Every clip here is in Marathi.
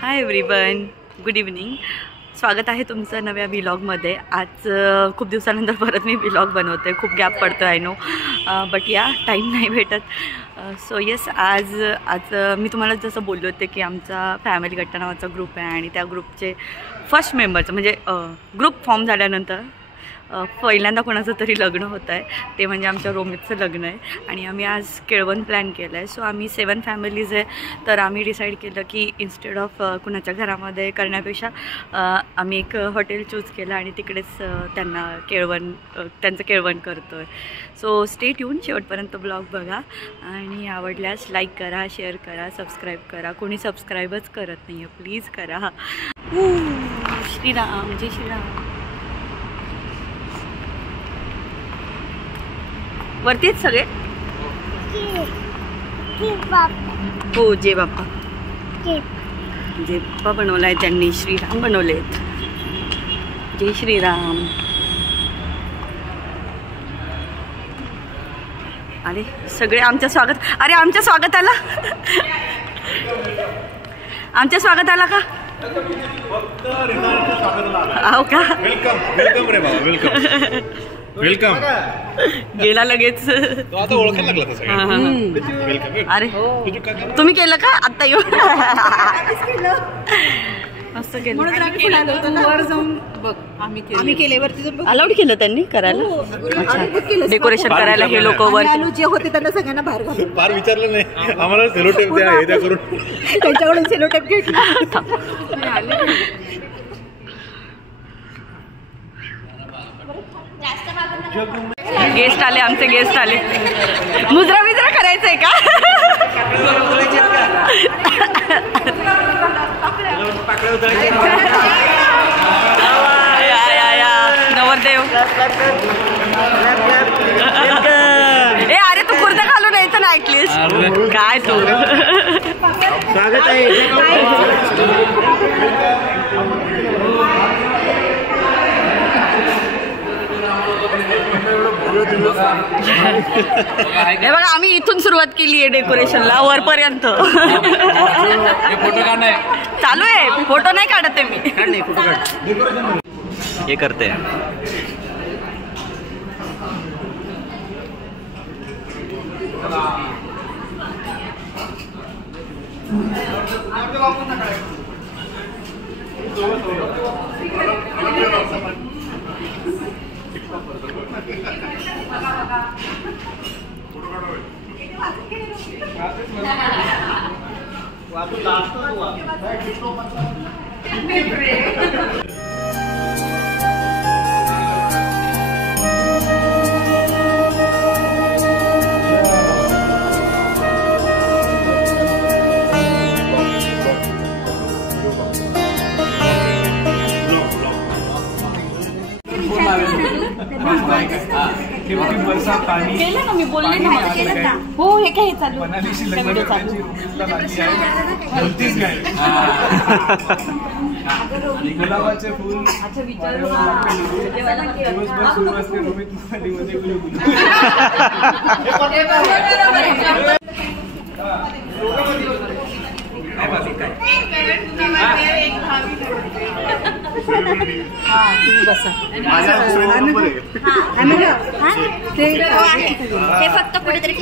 Hi everyone, good evening. स्वागत आहे तुमचं नव्या व्लॉगमध्ये. आज खूप दिवसानंतर परत मी व्लॉग बनवते. खूप गॅप पडतो आहे नो, बट या टाईम नाही भेटत. सो येस, आज मी तुम्हाला जसं बोलले होते की आमचा फॅमिली गट्टा नावाचा ग्रुप आहे आणि त्या ग्रुपचे फर्स्ट मेंबरचं म्हणजे ग्रुप फॉर्म झाल्यानंतर पहिल्यांदा कोणाचं तरी लग्न होतं आहे, ते म्हणजे आमच्या रोमितचं लग्न आहे. आणि आम्ही आज केळवण प्लॅन केलं आहे. सो आम्ही 7 फॅमिलीज आहे, तर आम्ही डिसाईड केलं की इन्स्टेड ऑफ कुणाच्या घरामध्ये करण्यापेक्षा आम्ही एक हॉटेल चूज केलं आणि तिकडेच त्यांचं केळवण करतो आहे. सो स्टे ट्यून, शेवटपर्यंत ब्लॉग बघा आणि आवडल्यास लाईक करा, शेअर करा, सबस्क्राईब करा. कोणी सबस्क्राईबच करत नाही आहे, प्लीज करा. श्रीराम, जय श्रीराम. वरती आहेत सगळे. हो, जय बाप्पा. जय बाप्पा बनवलाय त्यांनी, श्रीराम बनवलेत. जय श्रीराम. अरे सगळे आमच्या स्वागत. अरे आमच्या स्वागताला आमच्या स्वागताला का हो का? वेलकम रे बाबा, वेलकम वेलकम. गेला लगेच. तो आता ओळखायला लागला तसं. वेलकम. अरे तुम्ही केलं का आत्ता येऊ? असं केलं वर जाऊन बघ. आम्ही केले वरती जाऊन अलाउड केलं त्यांनी करायला. अच्छा, डेकोरेशन करायला हे लोक वर जे होते त्यांना सगळ्यांना बाहेर घालून फार विचारलं नाही आम्हाला. सेलो टेप द्या, हे द्या करून त्यांच्याकडून सेलो टेप घेतला. गेस्ट आले, आमचे गेस्ट आले. मुजरा बिजरा करायचंय का? नवरदेव. ए अरे तू कुर्ता घालून यायचं ना ऍटलीस्ट. काय तू. स्वागत आहे. हे बघा, आम्ही इथून सुरुवात केली आहे डेकोरेशनला वरपर्यंत. फोटो काढ. चालू आहे, फोटो नाही काढत आहे मी. हे करते. मी बोलले ना. हो, हे काय चालू. गुलाबाचे फूल. अच्छा, विचार सुरू असते. रोमित हे फक्त कुठेतरी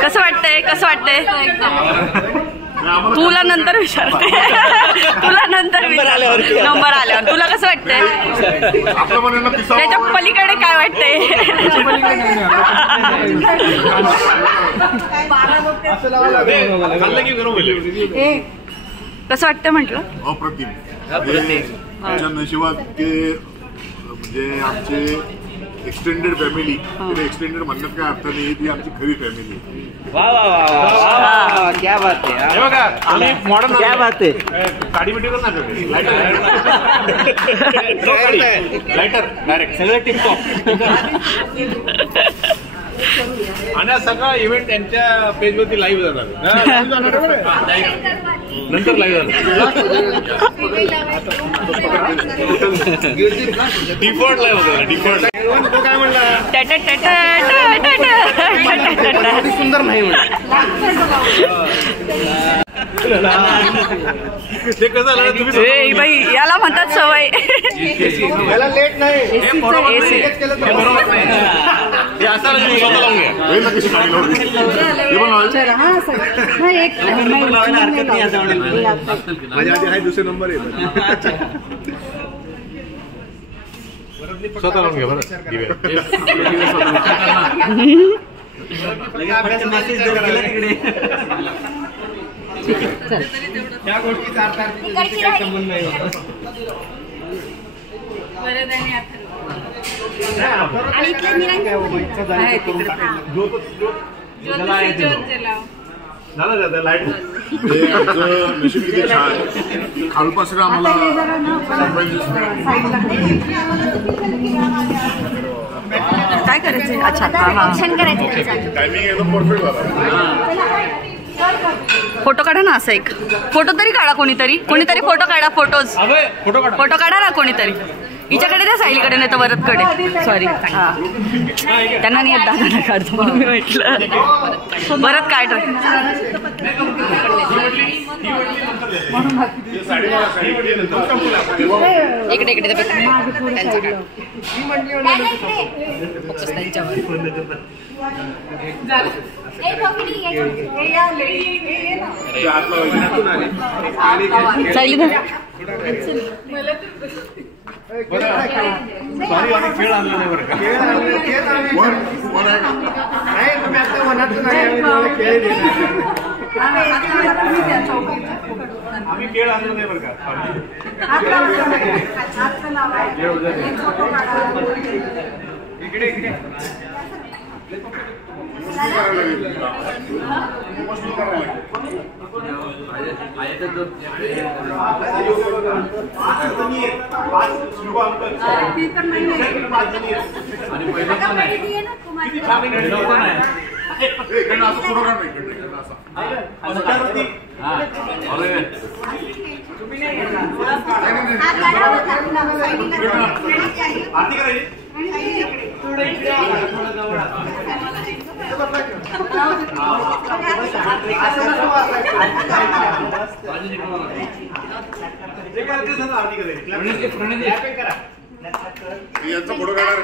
कसं वाटतंय? कसं वाटतंय? तुला नंतर विचारते. तुला नंतर नंबर आल्यावर तुला कसं वाटतंय? त्याच्या पलीकडे काय वाटतंय? कसं वाटतं म्हटलं? अप्रतिम. त्याच्या नशिबात ते म्हणजे आमचे एक्सटेंडेड फॅमिली. एक्सटेंडेड म्हणण्यात काय अर्थ नाही, ती आमची खरी फॅमिली. वा वा वा, क्या बात आहे. आम्ही मॉडर्न क्या बात आहे. गाडी बिटी कर ना, लायटर डायरेक्ट सगळं टिपटॉप. आणि सगळा इव्हेंट त्यांच्या पेजवरती लाईव्ह जाणार. नंतर लाईव्ह डिफॉल्ट लाईव्ह होता. डिफॉल्ट काय म्हणला. सुंदर नाही म्हणत. ते कसं झालं तुम्ही ए बाई याला म्हणतात सवय. याला लेट नाही. हे बरोबर नाही. हे बरोबर नाही. हे असं आलं तुम्ही स्वतः लावून घ्या. पहिला कशी गाडी लावली हे पण लावायचं. माझ्या आधी आहे दुसरे नंबर आहे. स्वतः लावून घ्या बरं. त्या गोष्टीचा अर्थ काही संबंध नाही. हे आमचं नशीब किती छान. खालपासून आम्हाला काय करायचं? अच्छा टायमिंग एकदम परफेक्ट झाला. फोटो काढा ना. असं एक फोटो तरी काढा. कोणीतरी फोटो काढा. फोटो काढा ना कोणीतरी. हिच्याकडे त्या साईलकडे नाही तर वरदकडे. सॉरी हा त्यांना नाही येत. दादा काढतो म्हणून मी म्हटलं वरद काढ. इकडे इकडे सायली सॉरी आम्ही खेळ आणला नाही बरं का. तुम्ही आता मनात नाही आम्ही खेळ आणला नाही बरं का. इकडे इकडे आरती करायची. यांचा फोटो काढा.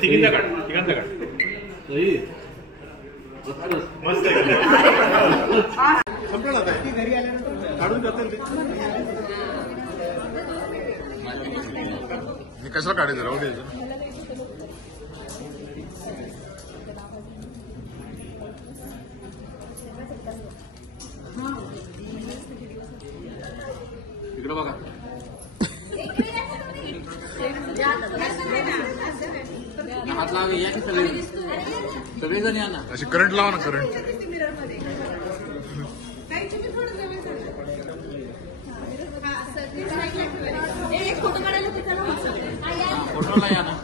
तिघांचा काढ. तिघांचा काढ. मस्त काढून जातील. कशाला काढायचं? राहू द्यायचं. इकडं बघा. हात लावे या की सगळेजण या ना. अशी करंट लावा ना. करंट फोटोला या ना.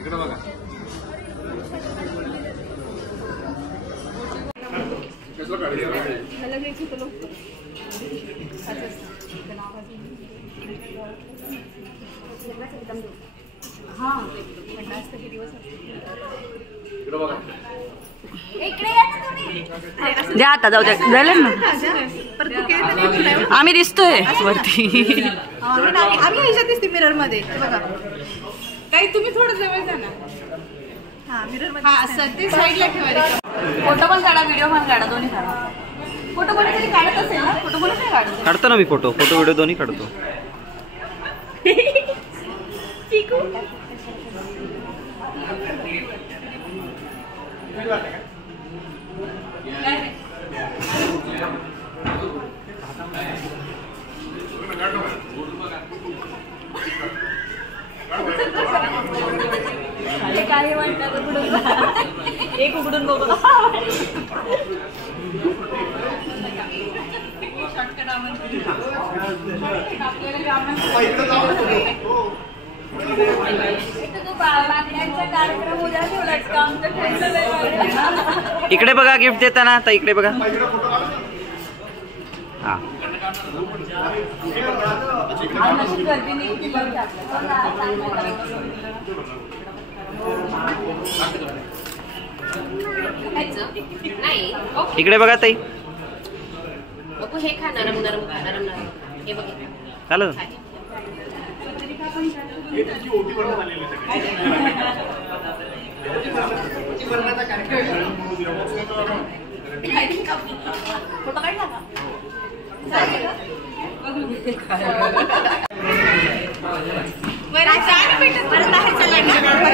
इकडे बघा. कसलं काढायचं? इकडे बघा. द्या आता. जाऊ द्या. झालं ना. आम्ही दिसतोय वरती. आम्ही ह्याच्यात दिसते मिरर मध्ये बघा. काही तुम्ही थोडं जवळ जा ना. हा मिरर मध्ये साईडला ठेवायला. फोटो पण काढा. व्हिडिओ पण काढा. दोन्ही काढा. फोटो कोणीतरी काढत असेल ना. फोटो कोणी नाही काढत. काढतो ना मी. फोटो व्हिडिओ दोन्ही काढतो. काय म्हणतात एक उघडून बघू. इकडे बघा गिफ्ट देताना, तर इकडे बघा. हा इकडे बघा ताई. हे खा, नरम नरम खा, नरम नरम. हे बघ चालू.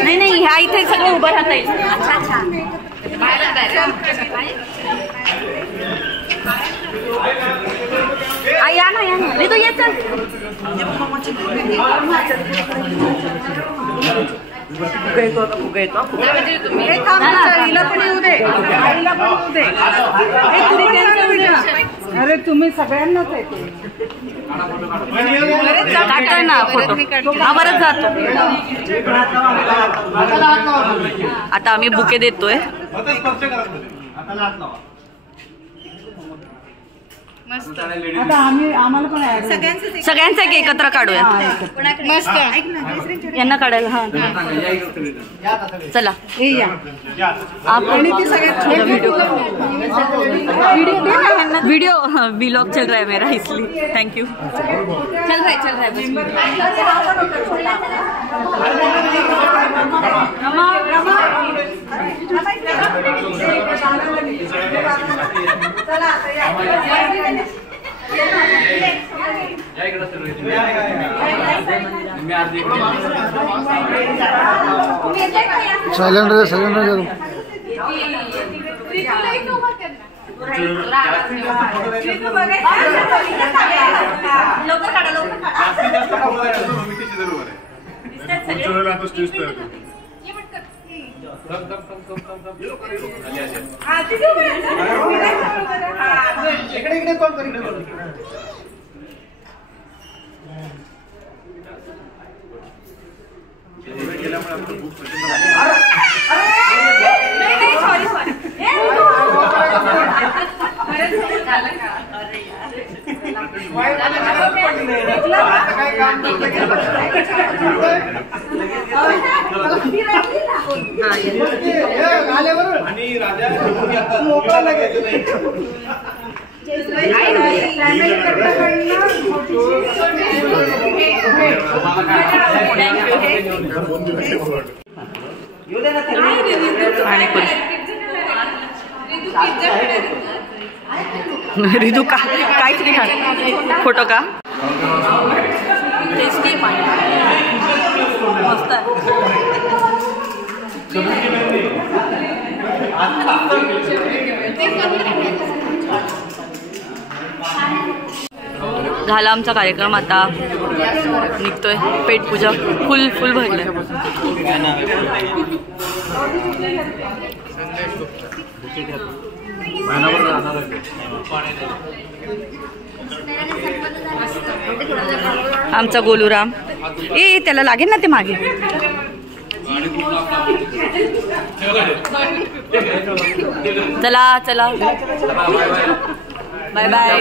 नाही नाही, ह्या इथे सगळं उभं राहता येईल. अच्छा अच्छा. या ना या ना. तू येत अरे तुम्ही सगळ्यांनाच काढतोय ना फोटो. हा बरंच जातो. आता आम्ही बुके देतोय. आता आम्हाला पण सगळ्यांचं एक एकत्र काढूया. मस्त. यांना काढायला. हा चला आपण वीडियो व्लॉग चल रहा है मेरा, इसलिए थैंक यू. चल रहा है सिलेंडर रिदू का काहीच नाही खात. फोटो का टेस्टी पाणी मस्त आहे. झाला आमचा कार्यक्रम. आता निघतोय. पेटपूजा फुल फुल भरलंय. आमचा गोलूराम. ए त्याला लागेल ना ते मागे. चला चला बाय बाय.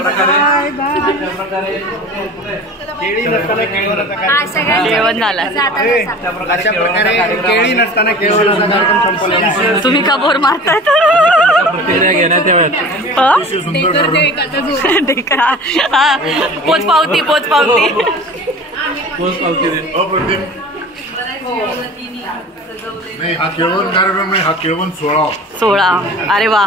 जेवण झालं. अशा प्रकारे केळी नसताना केळवणाचा कार्यक्रम संपला. तुम्ही का बोर मारताय? पोच पावती पोच पावती. नाही हा केळवण कार्यक्रम नाही, हा केळवण 16. अरे वा.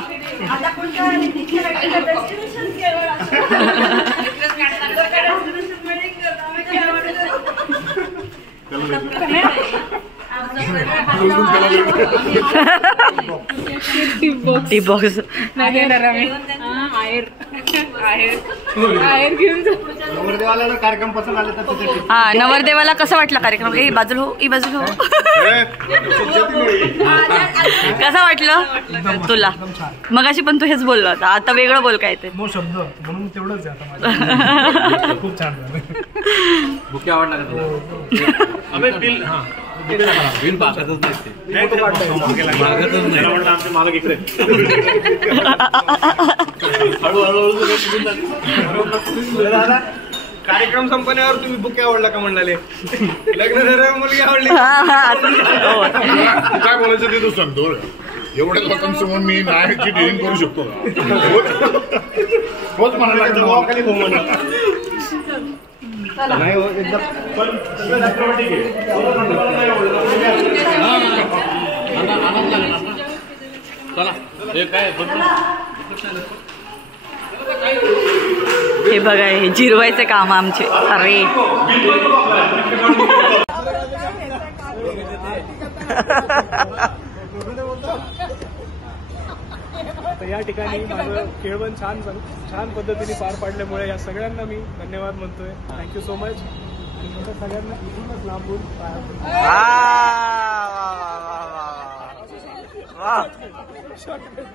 टी बॉक्स बाहेर घेऊन जा. नवरदेवाला कार्यक्रम पसंत आले तर तिथे हा नवरदेवाला कसं वाटलं कार्यक्रम? ए बाजूला हो, ई बाजूला हो. कसं वाटलं तुला? मगाशी पण तू हेच बोलला होता, आता वेगळं बोल काय ते. नो शब्द म्हणून तेवढंच आहे आता. खूप छान झालं. बुके आवडला का तुला? बिल बिल पाकतच नाही ते. मागतच नाही. मालक इकडे दादा कार्यक्रम संपल्यावर तुम्ही बुके आवडला का म्हणाले? लग्न झाल्यावर मुलगी आवडली. काय बोलायचं ते तू सांगतो. एवढ्या लोकांसमोर मी नायकची डिलिंग करू शकतो का? होच म्हणाला खाली हो म्हणा. नाही हो एकदम चला हे काय हे बघा हे जिरवायचे काम आमचे. अरे तर या ठिकाणी माझं केळवण छान पद्धतीने पार पाडल्यामुळे या सगळ्यांना मी धन्यवाद म्हणतोय. Thank you so much. आणि मला सगळ्यांना इथूनच लांबून शॉर्टकट